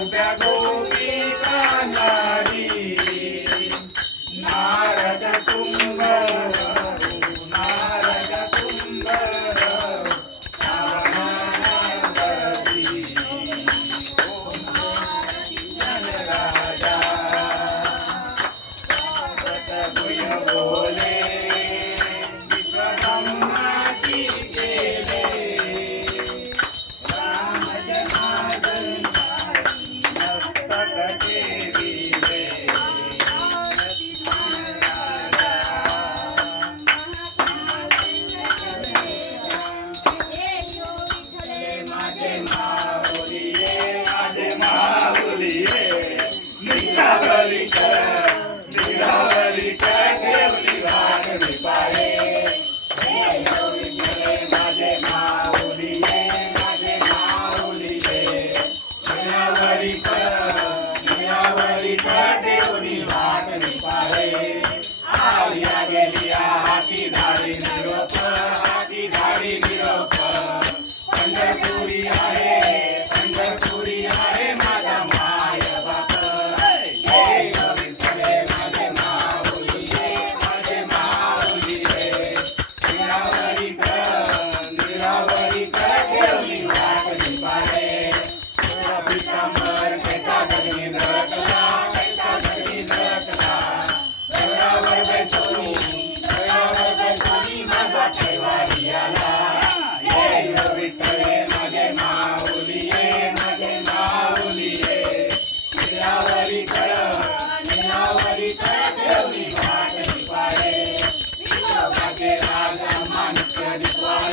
उभ्या गोपिका नारी नारद कुंभ नारद कुंभ राजा बोले विश्वब्रह्माची गेले राम जनार्दन मस्तक ठेविले माझे माऊलिये माझे माऊलिये निरावली ठेवली वाढली पाळे माझे माऊलिये निरावली ठेवली वाढली पाळे आलिया गेलिया हाती धाडी निरोप पंढरपुरी आहे माझा माय बाप माझे माऊलिये निरावली ठेवली वाटली पाळे पितांबर कैसा जगनी धडकला गरुडावर बैसोनी माझा ठेवारी आला विठ्ठले माझे माऊलिये निरावली ठेवली वाटली पाळे विठोबाचे राजा माणिक्य दिसवाले